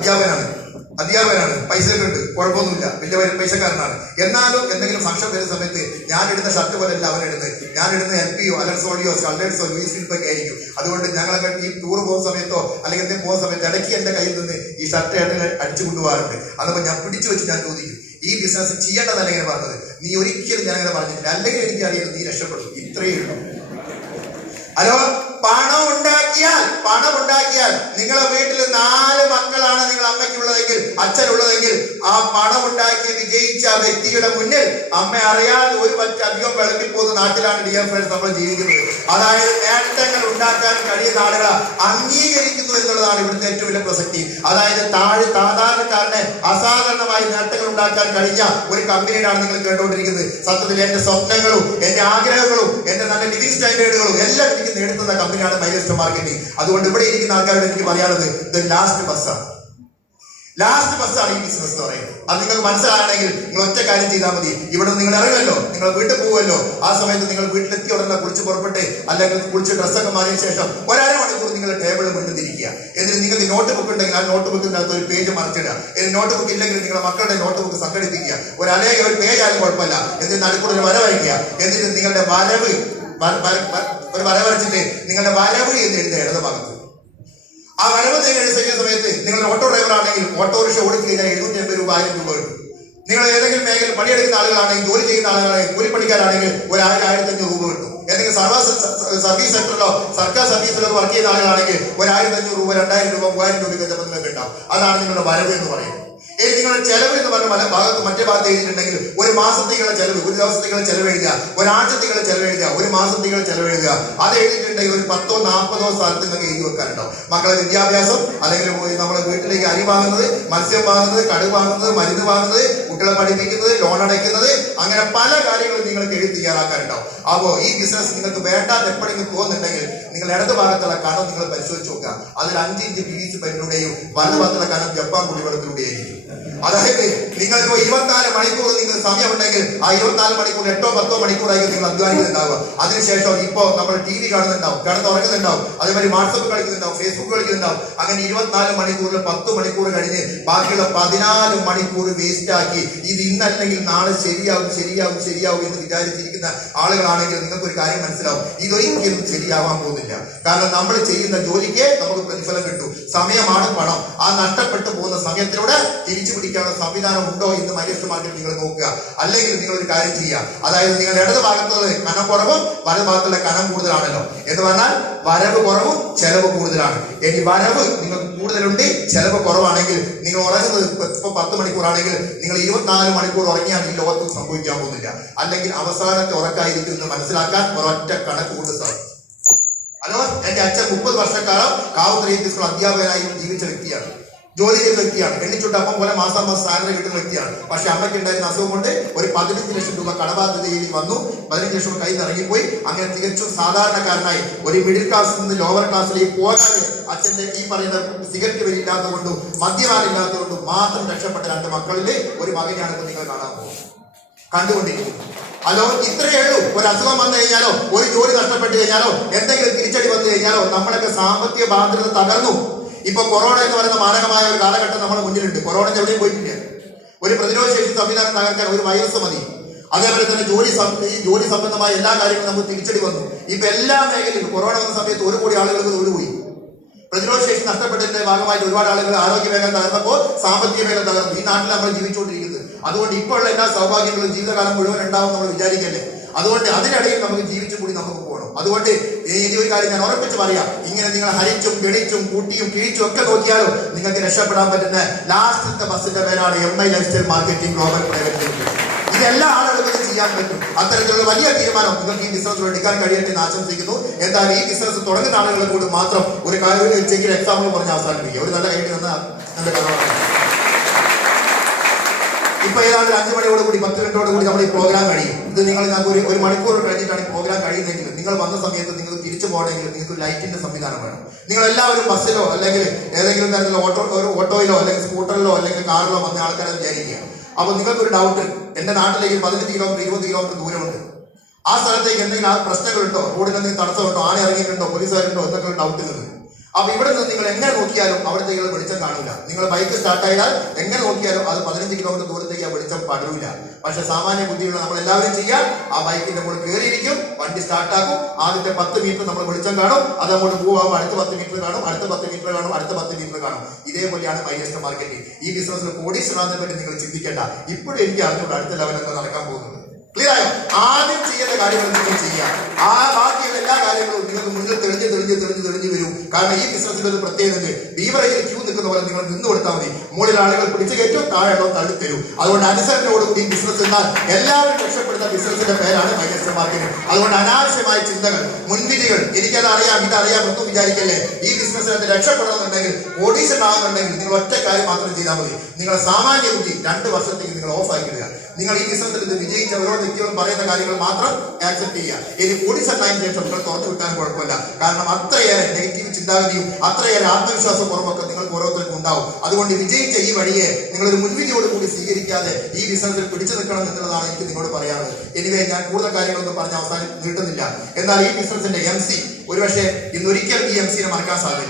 അധ്യാപകനാണ്, പൈസ ഉണ്ട്, കുഴപ്പമൊന്നുമില്ല, വലിയ പൈസക്കാരനാണ്. എന്നാലും എന്തെങ്കിലും ഫംഗ്ഷൻ വരുന്ന സമയത്ത് ഞാൻ ഇടുന്ന ഷർട്ട് പോലെയല്ല അവൻ ഇടുന്നത്. ഞാൻ ഇടുന്ന LPയോ അലൻസോളിയോ സ്കൾഡേഴ്സോ ലൂയിസ് ഫിലിപ്പൊക്കെ ആയിരിക്കും. അതുകൊണ്ട് ഞങ്ങളൊക്കെ ഈ ടൂർ പോകുന്ന സമയത്തോ അല്ലെങ്കിൽ എന്തെങ്കിലും പോകുന്ന സമയത്ത് ഇടയ്ക്ക് എന്റെ കയ്യിൽ നിന്ന് ഈ ഷർട്ട് അടിച്ചു കൊണ്ടുപോകാറുണ്ട്. അതപ്പോൾ ഞാൻ പിടിച്ചു വെച്ച് ഞാൻ ചോദിക്കും, ഈ ബിസിനസ് ചെയ്യേണ്ടതല്ല ഇങ്ങനെ പറഞ്ഞത്? നീ ഒരിക്കലും ഞാൻ അങ്ങനെ പറഞ്ഞിട്ടില്ല, അല്ലെങ്കിൽ എനിക്ക് അറിയാം നീ രക്ഷപ്പെടും. ഇത്രയേ ഉള്ളൂ. ഹലോ, പണം ഉണ്ടാക്കിയാൽ നിങ്ങളെ വീട്ടിൽ 4 മക്കളാണ് നിങ്ങൾ അമ്മയ്ക്കുള്ളതെങ്കിൽ, അച്ഛനുള്ളതെങ്കിൽ, ആ പണം ഉണ്ടാക്കി വിജയിച്ച വ്യക്തിയുടെ മുന്നിൽ അമ്മ അറിയാതെ ഒരു പറ്റ അധികം വിളമ്പിപ്പോകുന്ന നാട്ടിലാണ് ഡിയർ ഫ്രണ്ട്സ് നമ്മൾ ജീവിക്കുന്നത്. അതായത് നേട്ടങ്ങൾ ഉണ്ടാക്കാൻ കഴിയുന്ന ആളുകളെ അംഗീകരിക്കുന്നു എന്നുള്ളതാണ് ഇവിടുത്തെ ഏറ്റവും വലിയ പ്രസക്തി. അതായത് സാധാരണക്കാരനെ അസാധാരണമായി നേട്ടങ്ങൾ ഉണ്ടാക്കാൻ കഴിഞ്ഞ ഒരു കമ്പനിയിലാണ് നിങ്ങൾ കേട്ടുകൊണ്ടിരിക്കുന്നത്. സത്യത്തിൽ എന്റെ സ്വപ്നങ്ങളും എന്റെ ആഗ്രഹങ്ങളും എന്റെ നല്ല ലിവിംഗ് സ്റ്റാൻഡേർഡുകളും എല്ലാം എനിക്ക് നേടുന്ന കമ്പനിയാണ് മൈലേസ്റ്റർ മാർക്കറ്റിംഗ്. അതുകൊണ്ട് ഇവിടെ ഇരിക്കുന്ന ആൾക്കാരോട് എനിക്ക് പറയാനുള്ളത്, ഇത് ലാസ്റ്റ് ബസ്സാണ്. ലാസ്റ്റ് ബസ്സാണ് ഈ ബിസിനസ് എന്ന് പറയുന്നത്. അത് നിങ്ങൾക്ക് മനസ്സിലാകണമെങ്കിൽ നിങ്ങൾ ഒറ്റ കാര്യം ചെയ്താൽ മതി. ഇവിടെ നിങ്ങൾ ഇറങ്ങുമല്ലോ, നിങ്ങൾ വീട്ടിൽ പോകുമല്ലോ, ആ സമയത്ത് നിങ്ങൾ വീട്ടിലെത്തി ഉടനെ കുളിച്ച് പുറപ്പെട്ട് അല്ലെങ്കിൽ കുളിച്ച് ഡ്രസ്സൊക്കെ മാറിയ ശേഷം ഒരര മണിക്കൂർ നിങ്ങൾ ടേബിളിൽ കൊണ്ടുതിരിക്കുക. എന്നിട്ട് നിങ്ങൾക്ക് നോട്ട് ബുക്ക് ഉണ്ടെങ്കിൽ ആ നോട്ട് ബുക്കിന്റെ അകത്ത് ഒരു പേജ് മറിച്ചിടുക. ഇനി നോട്ട് ബുക്ക് ഇല്ലെങ്കിൽ നിങ്ങളുടെ മക്കളുടെ നോട്ട് ബുക്ക് സംഘടിപ്പിക്കുക. ഒരു പേജ് ആയാലും കുഴപ്പമില്ല. എന്നിട്ട് നടുക്കൂടെ ഒരു വര വരയ്ക്കുക. എന്നിട്ട് നിങ്ങളുടെ വരവ് ഒരു വര വരച്ചിട്ട് നിങ്ങളുടെ വരവ് എന്ന് എഴുതുക ഇടത് ഭാഗത്ത്. ആ വരവ് നിങ്ങൾ ചെയ്യുന്ന സമയത്ത് നിങ്ങൾ ഓട്ടോ ഡ്രൈവർ ആണെങ്കിൽ ഓട്ടോറിക്ഷ ഓടിച്ചു കഴിഞ്ഞാൽ 750 രൂപ 1000 രൂപ കിട്ടും. നിങ്ങൾ ഏതെങ്കിലും മേഖല പണിയെടുക്കുന്ന ആളുകളാണെങ്കിൽ, ജോലി ചെയ്യുന്ന ആളുകളാണെങ്കിൽ, കൂലിപ്പണിക്കാരാണെങ്കിൽ 1000-1500 രൂപ കിട്ടും. ഏതെങ്കിലും സർവീസ് സെക്ടറിലോ സർക്കാർ സർവീസിലോ വർക്ക് ചെയ്യുന്ന ആളുകളാണെങ്കിൽ 1500 രൂപ 2000 രൂപ 3000 രൂപ നിങ്ങൾക്ക് ഉണ്ടാവും. അതാണ് നിങ്ങളുടെ വരവ് എന്ന് പറയുന്നത്. ഇനി നിങ്ങളുടെ ചെലവ് എന്ന് പറഞ്ഞ മറ്റേ ഭാഗത്ത് എഴുതിയിട്ടുണ്ടെങ്കിൽ ഒരു മാസത്തേക്കുള്ള ചെലവ്, ഒരു ദിവസത്തേക്കുള്ള ചെലവ് എഴുതുക, ഒരാഴ്ചത്തേക്കുള്ള ചെലവ് എഴുതുക, ഒരു മാസത്തേക്കുള്ള ചെലവ് എഴുതുക. അത് എഴുതിയിട്ടുണ്ടെങ്കിൽ ഒരു 10-40 സ്ഥലത്ത് നിങ്ങൾക്ക് എഴുതി വെക്കാനുണ്ടാവും. മക്കളെ വിദ്യാഭ്യാസം, അല്ലെങ്കിൽ നമ്മുടെ വീട്ടിലേക്ക് അരി വാങ്ങുന്നത്, മത്സ്യം വാങ്ങുന്നത്, കടുക് വാങ്ങുന്നത്, മരുന്ന് വാങ്ങുന്നത്, കുട്ടികളെ പഠിപ്പിക്കുന്നത്, ലോൺ അടയ്ക്കുന്നത്, അങ്ങനെ പല കാര്യങ്ങളും നിങ്ങൾക്ക് എഴുതി തയ്യാറാക്കാനുണ്ടാവും. അപ്പോൾ ഈ ബിസിനസ് നിങ്ങൾക്ക് വേണ്ടാന്ന് എപ്പോഴെങ്കിലും തോന്നുന്നുണ്ടെങ്കിൽ നിങ്ങൾ ഇടത് ഭാഗത്തുള്ള കനം നിങ്ങൾ പരിശോധിച്ച് നോക്കുക. അതിൽ 5 ഇഞ്ച് PVC പൈപ്പിലൂടെയും വലത് ഭാഗത്തുള്ള കനം ജപ്പാൻ കുടിവെള്ളത്തിലൂടെയായിരിക്കും. അതായത് നിങ്ങൾക്ക് 24 മണിക്കൂർ നിങ്ങൾ സമയമുണ്ടെങ്കിൽ ആ 24 മണിക്കൂർ 8-10 മണിക്കൂറായിരിക്കും നിങ്ങൾ അധ്വാനിക്കുന്നുണ്ടാവുക. അതിനുശേഷം ഇപ്പോൾ നമ്മൾ TV കാണുന്നുണ്ടാവും, കിടന്നുറങ്ങുന്നുണ്ടാവും, അതേമാതിരി വാട്സപ്പ് കളിക്കുന്നുണ്ടാവും, ഫേസ്ബുക്ക് കളിക്കുന്നുണ്ടാവും. അങ്ങനെ 24 മണിക്കൂറിൽ 10 മണിക്കൂർ കഴിഞ്ഞ് ബാക്കിയുള്ള 14 മണിക്കൂർ വേസ്റ്റ് ആക്കി ഇത് ഇന്നല്ലെങ്കിൽ നാളെ ശരിയാവും എന്ന് വിചാരിച്ചിരിക്കുന്ന ആളുകളാണെങ്കിൽ നിങ്ങൾക്ക് ഒരു കാര്യം മനസ്സിലാവും, ഇതൊരിക്കലും ശരിയാവാൻ പോകുന്നില്ല. കാരണം നമ്മൾ ചെയ്യുന്ന ജോലിക്ക് നമുക്ക് പ്രതിഫലം കിട്ടും. സമയമാണ് പണം. ആ നഷ്ടപ്പെട്ടു പോകുന്ന സമയത്തിലൂടെ തിരിച്ചു പിടിക്കാനുള്ള സംവിധാനം ഉണ്ടോ എന്ന് മൈനസ് മാർക്കറ്റ് നിങ്ങൾ നോക്കുക. അല്ലെങ്കിൽ നിങ്ങൾ ഒരു കാര്യം ചെയ്യുക, അതായത് നിങ്ങൾ ഇടത് ഭാഗത്തുള്ള കനം കുറവും വലത് ഭാഗത്തുള്ള കനം കൂടുതലാണല്ലോ എന്ന് പറഞ്ഞാൽ വരവ് കുറവും ചെലവ് കൂടുതലാണ്. ഇനി വരവ് നിങ്ങൾക്ക് കൂടുതലുണ്ട്, ചെലവ് കുറവാണെങ്കിൽ നിങ്ങൾ ഉറങ്ങുന്നത് ഇപ്പൊ 10 മണിക്കൂറാണെങ്കിൽ നിങ്ങൾ 24 മണിക്കൂർ ഉറങ്ങിയാൽ ഈ ലോകത്ത് സംഭവിക്കാൻ പോകുന്നില്ല. അല്ലെങ്കിൽ അവസാനത്തെ ഉറക്കായിരിക്കും എന്ന് മനസ്സിലാക്കാൻ ഒരൊറ്റ കണക്ക് കൊണ്ട് സാധിക്കും. ഹലോ, എന്റെ അച്ഛൻ 30 വർഷക്കാലം കാവുത്തറ സ്കൂൾ അധ്യാപകനായി ജീവിച്ച വ്യക്തിയാണ്, ജോലി ചെയ്ത വ്യക്തിയാണ്. എണ്ണിച്ചുട്ട് അപ്പം പോലെ മാസം സാലറി കിട്ടുന്ന വ്യക്തിയാണ്. പക്ഷെ അമ്മയ്ക്ക് ഉണ്ടായിരുന്ന അസുഖം കൊണ്ട് ഒരു 15 ലക്ഷം രൂപ കടബാധ്യതയിൽ വന്നു. 15 ലക്ഷം രൂപ കയ്യിൽ നിന്ന് ഇറങ്ങിപ്പോയി. അങ്ങനെ തികച്ചും സാധാരണക്കാരനായി ഒരു മിഡിൽ ക്ലാസ്സിൽ നിന്ന് ലോവർ ക്ലാസ്സിലേക്ക് പോകാതെ അച്ഛന്റെ ഈ പറയുന്ന സിഗരറ്റ് വരി ഇല്ലാത്തതുകൊണ്ടും മദ്യപാനം ഇല്ലാത്തതുകൊണ്ടും മാത്രം രക്ഷപ്പെട്ട 2 മക്കളിലെ ഒരു മകനെയാണ് ഇപ്പൊ നിങ്ങൾ കാണാൻ പോകുന്നത്, കണ്ടുകൊണ്ടിരിക്കുന്നത്. അതോ ഇത്രയേ ഉള്ളൂ. ഒരു അസുഖം വന്നു കഴിഞ്ഞാലോ, ഒരു ജോലി നഷ്ടപ്പെട്ടു കഴിഞ്ഞാലോ, എന്തെങ്കിലും തിരിച്ചടി വന്നു കഴിഞ്ഞാലോ നമ്മളൊക്കെ സാമ്പത്തിക ബാധ്യത തകർന്നു. ഇപ്പൊ കൊറോണ എന്ന് പറയുന്ന മാരകമായ ഒരു കാലഘട്ടം നമ്മുടെ മുന്നിലുണ്ട്. കൊറോണ എവിടെയും പോയിട്ടില്ല. ഒരു പ്രതിരോധ ശേഷി സംവിധാനം തകർക്കാൻ ഒരു വൈറസ് മതി. അതേപോലെ തന്നെ ജോലി സംബന്ധമായ എല്ലാ കാര്യങ്ങളും നമുക്ക് തിരിച്ചടി വന്നു. ഇപ്പൊ എല്ലാ മേഖലയിലും കൊറോണ വന്ന സമയത്ത് 1 കോടി ആളുകൾക്ക് തൊഴിൽ പോയി. പ്രതിരോധ ശേഷി നഷ്ടപ്പെട്ടതിന്റെ ഭാഗമായിട്ട് ഒരുപാട് ആളുകൾ ആരോഗ്യ മേഖല തകർന്നപ്പോൾ സാമ്പത്തിക മേഖല തകർന്നു. ഈ നാട്ടിൽ നമ്മൾ ജീവിച്ചുകൊണ്ടിരിക്കുന്നത്. അതുകൊണ്ട് ഇപ്പോൾ എല്ലാ സൗഭാഗ്യങ്ങളും ജീവിതകാലം മുഴുവൻ ഉണ്ടാവും നമ്മൾ വിചാരിക്കല്ലേ. അതുകൊണ്ട് അതിനിടയിൽ നമുക്ക് ജീവിച്ചു കൂടി നമുക്ക് പോകണം. അതുകൊണ്ട് ഇനി ഒരു കാര്യം ഞാൻ ഉറപ്പിച്ച് പറയാം, ഇങ്ങനെ നിങ്ങൾ ഹരിച്ചും ഗണിച്ചും കൂട്ടിയും കിഴിച്ചും ഒക്കെ നോക്കിയാലും നിങ്ങൾക്ക് രക്ഷപ്പെടാൻ പറ്റുന്ന ലാസ്റ്റത്തെ ബസ്സിന്റെ പേരാണ് MI lifestyle marketing global private limited. ഇതെല്ലാ ആളുകൾക്കും ചെയ്യാൻ പറ്റും. അത്തരത്തിലുള്ള വലിയ തീരുമാനം നിങ്ങൾക്ക് ഈ ബിസിനസ് എടുക്കാൻ കഴിയട്ടെ എന്ന് ആശംസിക്കുന്നു. എന്തായാലും ഈ ബിസിനസ് തുടങ്ങുന്ന ആളുകളെ കൂടി മാത്രം ഒരു ചെറിയ എക്സാമ്പിൾ പറഞ്ഞ് അവസാനിപ്പിക്കുക. ഒരു നല്ല കൈയ്യടി നിന്ന് എന്റെ കഥ പറയാം. ഇപ്പൊ ഏതാണ്ട് 5 മണിയോടുകൂടി 10 മിനിറ്റോടുകൂടി നമ്മൾ ഈ പ്രോഗ്രാം കഴിയും. ഇത് നിങ്ങൾ ഒരു മണിക്കൂർ കഴിഞ്ഞിട്ടാണ് ഈ പ്രോഗ്രാം കഴിയുന്നെങ്കിൽ നിങ്ങൾ വന്ന സമയത്ത് നിങ്ങൾക്ക് തിരിച്ചു പോകണമെങ്കിൽ നിങ്ങൾക്ക് ലൈറ്റിന്റെ സംവിധാനം വേണം. നിങ്ങൾ എല്ലാവരും ബസ്സിലോ അല്ലെങ്കിൽ ഏതെങ്കിലും തരത്തിലുള്ള ഓട്ടോയിലോ അല്ലെങ്കിൽ സ്കൂട്ടറിലോ അല്ലെങ്കിൽ കാറിലോ വന്ന ആൾക്കാരെ വിചാരിക്കുക. അപ്പൊ നിങ്ങൾക്കൊരു ഡൗട്ട്, എന്റെ നാട്ടിലേക്ക് 15 കിലോമീറ്റർ 20 കിലോമീറ്റർ ദൂരമുണ്ട്. ആ സ്ഥലത്തേക്ക് എന്തെങ്കിലും പ്രശ്നങ്ങളുണ്ടോ, റോഡിൽ എന്തെങ്കിലും തടസ്സമുണ്ടോ, ആന ഇറങ്ങിയിട്ടുണ്ടോ, പോലീസുകാരുണ്ടോ എന്നൊക്കെ ഡൗട്ടുകൾ. അപ്പൊ ഇവിടെ നിന്ന് നിങ്ങൾ എങ്ങനെ നോക്കിയാലും അവിടത്തേക്ക് വെളിച്ചം കാണില്ല. നിങ്ങൾ ബൈക്ക് സ്റ്റാർട്ടായാൽ എങ്ങനെ നോക്കിയാലും അത് 15 കിലോമീറ്റർ ദൂരത്തേക്ക് ആ വെളിച്ചം പടരില്ല. പക്ഷെ സാമാന്യ ബുദ്ധിയുള്ള നമ്മൾ എല്ലാവരും ചെയ്യാം, ആ ബൈക്കിന്റെ മുകളിൽ കയറിയിരിക്കും, വണ്ടി സ്റ്റാർട്ടാക്കും, ആദ്യത്തെ 10 മീറ്റർ നമ്മൾ വെളിച്ചം കാണും, അത് അങ്ങോട്ട് പോകാം, അടുത്ത 10 മീറ്റർ കാണും, അടുത്ത 10 മീറ്റർ കാണും, അടുത്ത 10 മീറ്റർ കാണും. ഇതേപോലെയാണ് മൈനസ് മാർക്കറ്റിംഗ്. ഈ ബിസിനസ്സിൽ കോടീശ്വരനെ പറ്റി നിങ്ങൾ ചിന്തിക്കേണ്ട. ഇപ്പോഴും എനിക്ക് അറിഞ്ഞുകൊണ്ട് അടുത്ത ലെവൽ എന്താ നടക്കാൻ പോകുന്നത്. ക്ലിയർ ആയോ? ആദ്യം ചെയ്യേണ്ട കാര്യങ്ങൾ നിങ്ങൾ ചെയ്യാം. ആ ബാക്കിയുള്ള എല്ലാ കാര്യങ്ങളും നിങ്ങൾക്ക് മുന്നിൽ തെളിഞ്ഞു വരും. കാരണം ഈ ബിസിനസ്സിന്റെ ഒരു പ്രത്യേകത, ബീവറേജിൽ ക്യൂ നിൽക്കുന്ന പോലെ നിങ്ങൾ നിന്ന് കൊടുത്താൽ മതി. മുകളിൽ ആളുകൾ പിടിച്ചു കയറ്റും, താഴെയുള്ളവർ തള്ളിത്തരും. അതുകൊണ്ട് അനുസരണയോടുകൂടി ബിസിനസ് എന്നാൽ എല്ലാവരും രക്ഷപ്പെടുന്ന ബിസിനസിന്റെ പേരാണ് മൈനസ് മാർക്കറ്റിംഗ്. അതുകൊണ്ട് അനാവശ്യമായ ചിന്തകൾ, മുൻവിധികൾ, എനിക്കത് അറിയാം ഇതറിയാം ഒന്നും വിചാരിക്കല്ലേ. ഈ ബിസിനസ്സിനകത്ത് രക്ഷപ്പെടണമെന്നുണ്ടെങ്കിൽ, കോടീശ്വരനാകുന്നുണ്ടെങ്കിൽ നിങ്ങൾ ഒറ്റ കാര്യം മാത്രം ചെയ്താൽ മതി. നിങ്ങളെ സാമാന്യ ബുദ്ധി 2 വർഷത്തേക്ക് നിങ്ങൾ ഓഫ് ആക്കിയിടുക. നിങ്ങൾ ഈ ബിസിനസ്സിൽ ഇത് വിജയിച്ച ഓരോ വ്യക്തികളും പറയുന്ന കാര്യങ്ങൾ മാത്രം ആക്സെപ്റ്റ് ചെയ്യുക. ഇനി കോടീശ്വരനായതിനു ശേഷം നിങ്ങൾ തുറച്ചു വിട്ടാൻ കുഴപ്പമില്ല. കാരണം അത്രയേറെ നെഗറ്റീവ് ചിന്താഗതിയും അത്രയേറെ ആത്മവിശ്വാസ കുറവൊക്കെ നിങ്ങൾക്ക് ഓരോരുത്തർക്കും ഉണ്ടാവും. അതുകൊണ്ട് വിജയിച്ച ഈ വഴിയെ നിങ്ങളൊരു മുൻവിധിയോട് കൂടി സ്വീകരിക്കാതെ ഈ ബിസിനസ്സിൽ പിടിച്ചു നിൽക്കണം എന്നുള്ളതാണ് എനിക്ക് നിങ്ങളോട് പറയാനുള്ളത്. എനിവേ ഞാൻ കൂടുതൽ കാര്യങ്ങളൊന്നും പറഞ്ഞ് അവസാനം നീട്ടുന്നില്ല. എന്നാൽ ഈ ബിസിനസിന്റെ MC ഒരുപക്ഷെ ഇന്നൊരിക്കലും ഈ MC നെ മറക്കാൻ സാധിക്കില്ല.